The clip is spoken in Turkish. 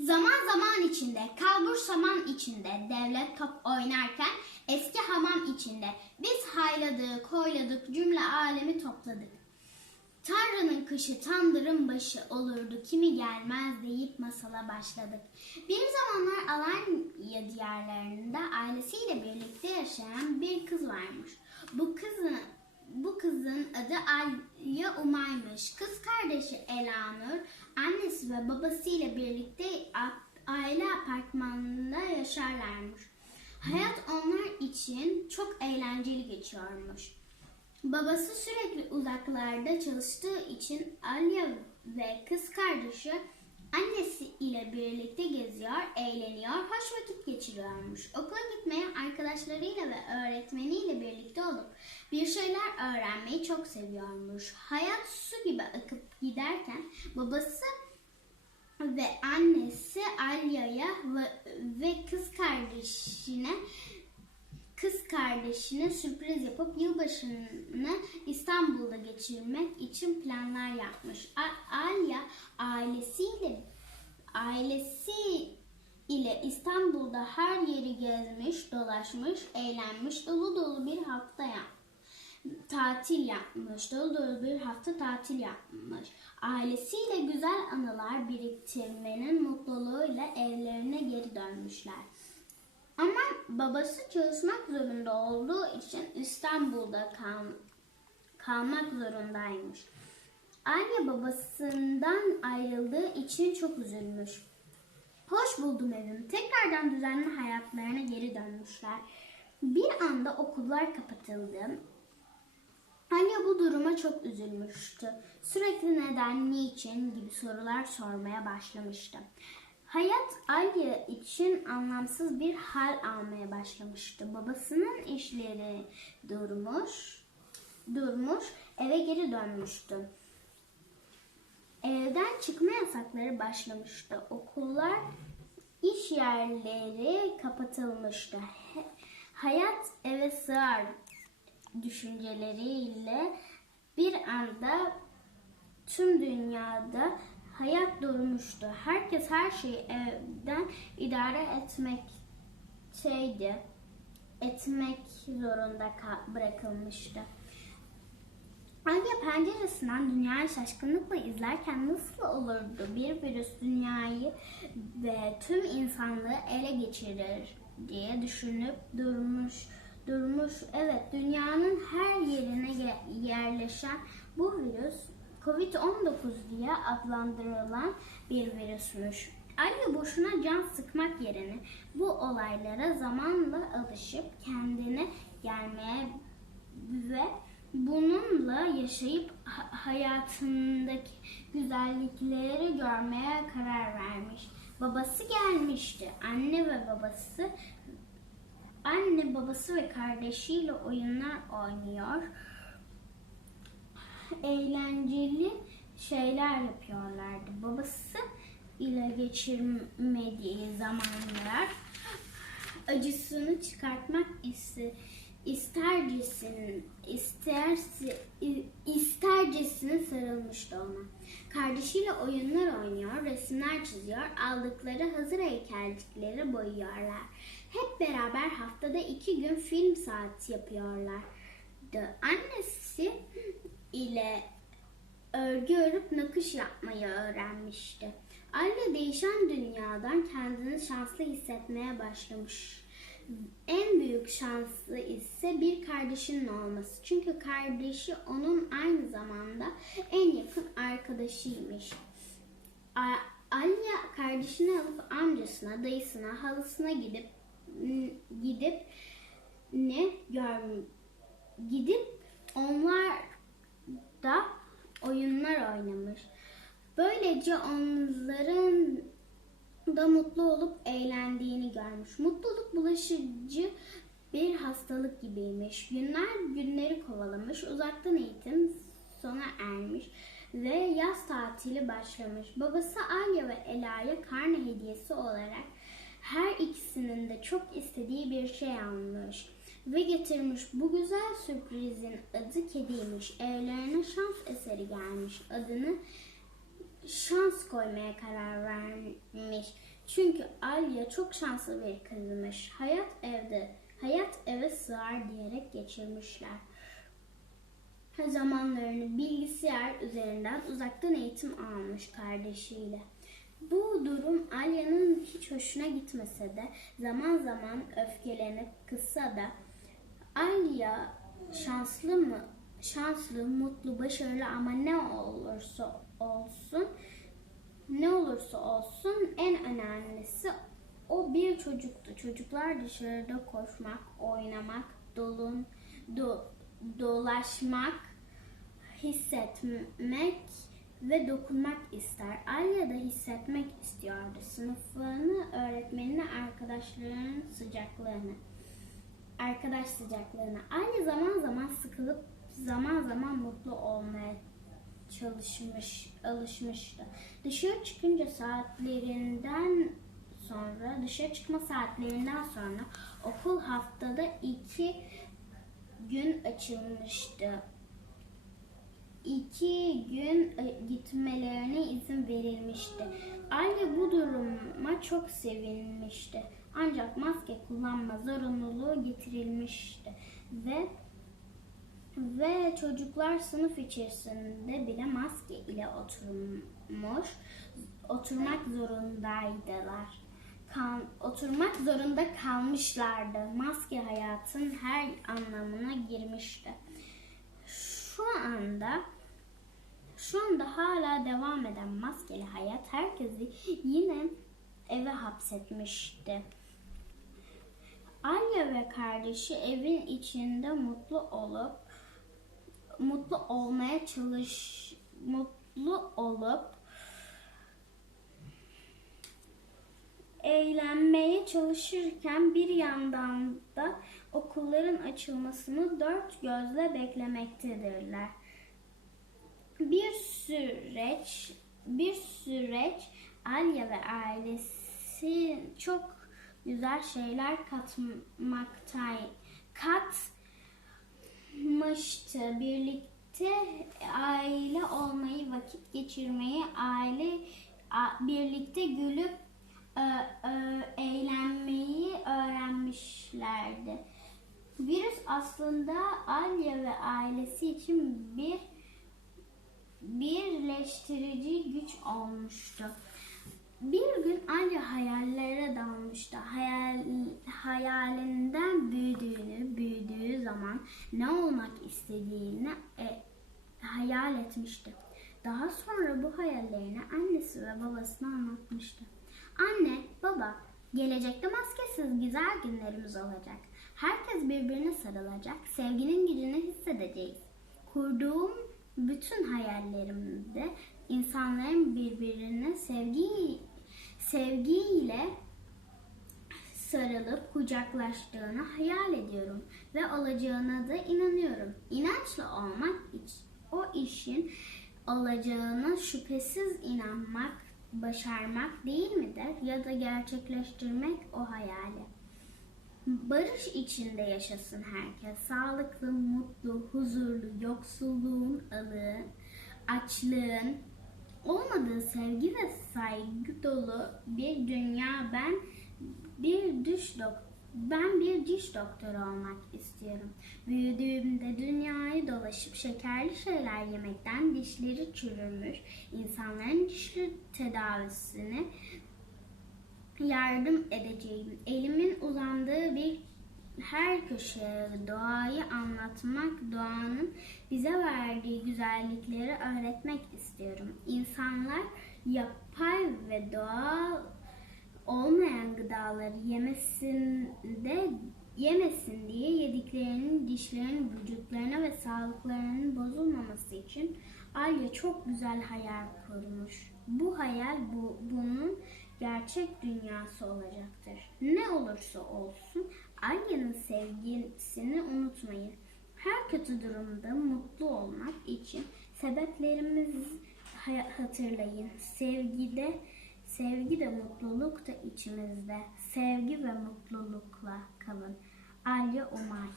Zaman zaman içinde, kalbur saman içinde, devlet top oynarken eski hamam içinde biz hayladık, hoyladık, cümle alemi topladık. Tanrı'nın kışı tandırın başı olurdu, kimi gelmez deyip masala başladık. Bir zamanlar Alanya diyarlarında ailesiyle birlikte yaşayan bir kız varmış. Bu kızın bu kızın adı Alya Umay'mış. Kız kardeşi Elanur, annesi ve babasıyla birlikte aile apartmanında yaşarlarmış. Hayat onlar için çok eğlenceli geçiyormuş. Babası sürekli uzaklarda çalıştığı için Alya ve kız kardeşi annesi ile birlikte geziyor, eğleniyor, hoş vakit geçiriyormuş. Okula gitmeye arkadaşlarıyla ve öğretmeniyle birlikte olup bir şeyler öğrenmeyi çok seviyormuş. Hayat su gibi akıp giderken babası ve annesi Alya'ya ve, kız kardeşine kız kardeşine sürpriz yapıp yılbaşını İstanbul'da geçirmek için planlar yapmış. Alya ailesiyle ailesi ile İstanbul'da her yeri gezmiş, dolaşmış, eğlenmiş, dolu dolu bir hafta yapmış tatil yapmış. Dolu dolu bir hafta tatil yapmış. Ailesiyle güzel anılar biriktirmenin mutluluğuyla evlerine geri dönmüşler. Ama babası çalışmak zorunda olduğu için İstanbul'da kal kalmak zorundaymış. Anne babasından ayrıldığı için çok üzülmüş. Hoş buldum evim. Tekrardan düzenli hayatlarına geri dönmüşler. Bir anda okullar kapatıldı. Anne bu duruma çok üzülmüştü. Sürekli neden, niçin gibi sorular sormaya başlamıştı. Hayat Alya için anlamsız bir hal almaya başlamıştı. Babasının işleri durmuş, durmuş, eve geri dönmüştü. Evden çıkma yasakları başlamıştı. Okullar, iş yerleri kapatılmıştı. Hayat eve sığar düşünceleriyle bir anda tüm dünyada hayat durmuştu. Herkes her şeyi evden idare etmekteydi. Etmek zorunda bırakılmıştı. Alya penceresinden dünyayı şaşkınlıkla izlerken nasıl olurdu bir virüs dünyayı ve tüm insanlığı ele geçirir diye düşünüp durmuş durmuş. Evet dünyanın her yerine ye- yerleşen bu virüs Covid-19 diye adlandırılan bir virüsmüş. Alya boşuna can sıkmak yerine bu olaylara zamanla alışıp kendine gelmeye ve bununla yaşayıp ha- hayatındaki güzellikleri görmeye karar vermiş. Babası gelmişti. Anne ve babası anne babası ve kardeşiyle oyunlar oynuyor. Eğlenceli şeyler yapıyorlardı. Babası ile geçirmediği zamanlar acısını çıkartmak iste, istercesine, istersi, istercesine sarılmıştı ona. Kardeşiyle oyunlar oynuyor, resimler çiziyor, aldıkları hazır heykelcikleri boyuyorlar. Hep beraber haftada iki gün film saati yapıyorlardı. Annesi ile örgü örüp nakış yapmayı öğrenmişti. Anne değişen dünyadan kendini şanslı hissetmeye başlamış. En büyük şansı ise bir kardeşinin olması. Çünkü kardeşi onun aynı zamanda en yakın arkadaşıymış. Alya kardeşini alıp amcasına, dayısına, halısına gidip gidip ne gör gidip onlar da oyunlar oynamış. Böylece onların da mutlu olup eğlendiğini görmüş. Mutluluk bulaşıcı bir hastalık gibiymiş. Günler günleri kovalamış. Uzaktan eğitim sona ermiş ve yaz tatili başlamış. Babası Alya ve Ela'ya karne hediyesi olarak her ikisinin de çok istediği bir şey almış ve getirmiş. Bu güzel sürprizin adı kediymiş. Evlerine şans eseri gelmiş. Adını şans koymaya karar vermiş. Çünkü Alya çok şanslı bir kızmış. Hayat evde, hayat eve sığar diyerek geçirmişler. Zamanlarını bilgisayar üzerinden uzaktan eğitim almış kardeşiyle. Bu durum Alya'nın hiç hoşuna gitmese de zaman zaman öfkelenip kızsa da Alya şanslı mı? Şanslı, mutlu, başarılı ama ne olursa olsun ne olursa olsun en önemlisi o bir çocuktu. Çocuklar dışarıda koşmak, oynamak, dolun, do, dolaşmak, hissetmek ve dokunmak ister. Alya da hissetmek istiyordu. Sınıfını, öğretmenini, arkadaşlarının sıcaklığını. Arkadaş sıcaklığını. Alya zaman zaman sıkılıp zaman zaman mutlu olmaya çalışmış, alışmıştı. Dışarı çıkınca saatlerinden sonra, dışarı çıkma saatlerinden sonra okul haftada iki gün açılmıştı. İki gün e, gitmelerine izin verilmişti. Aile bu duruma çok sevinmişti. Ancak maske kullanma zorunluluğu getirilmişti ve ve çocuklar sınıf içerisinde bile maske ile oturmuş, oturmak zorundaydılar. Kal, oturmak zorunda kalmışlardı. Maske hayatın her anlamına girmişti. Şu anda şu anda hala devam eden maskeli hayat herkesi yine eve hapsetmişti. Alya ve kardeşi evin içinde mutlu olup mutlu olmaya çalış mutlu olup eğlenmeye çalışırken bir yandan da okulların açılmasını dört gözle beklemektedirler. Bir süreç bir süreç Alya ve ailesi çok güzel şeyler katmaktay katmıştı. Birlikte aile olmayı, vakit geçirmeyi, aile birlikte gülüp ö- ö- eğlenmeyi öğrenmişlerdi. Virüs aslında Alya ve ailesi için bir birleştirici güç olmuştu. Bir gün Alya hayallere dalmıştı. Hayal, hayalinden büyüdüğünü, büyüdüğü zaman ne olmak istediğini e, hayal etmişti. Daha sonra bu hayallerini annesi ve babasına anlatmıştı. Anne, baba, gelecekte maskesiz güzel günlerimiz olacak. Herkes birbirine sarılacak, sevginin gücünü hissedeceğiz. Kurduğum bütün hayallerimde insanların birbirine sevgi sevgiyle sarılıp kucaklaştığını hayal ediyorum ve olacağına da inanıyorum. İnançlı olmak o işin olacağına şüphesiz inanmak, başarmak değil midir ya da gerçekleştirmek o hayali. Barış içinde yaşasın herkes. Sağlıklı, mutlu, huzurlu, yoksulluğun alığı, açlığın olmadığı sevgi ve saygı dolu bir dünya ben bir diş dok ben bir diş doktoru olmak istiyorum. Büyüdüğümde dünyayı dolaşıp şekerli şeyler yemekten dişleri çürümüş insanların diş tedavisini yardım edeceğim. Elimin uzandığı bir her köşeye doğayı anlatmak, doğanın bize verdiği güzellikleri öğretmek istiyorum. İnsanlar yapay ve doğal olmayan gıdaları yemesin de yemesin diye yediklerinin dişlerinin vücutlarına ve sağlıklarının bozulmaması için Alya çok güzel hayal kurmuş. Bu hayal bu, bunun gerçek dünyası olacaktır. Ne olursa olsun Alya'nın sevgisini unutmayın. Her kötü durumda mutlu olmak için sebeplerimizi hatırlayın. Sevgide, sevgi de mutluluk da içimizde. Sevgi ve mutlulukla kalın. Alya Umay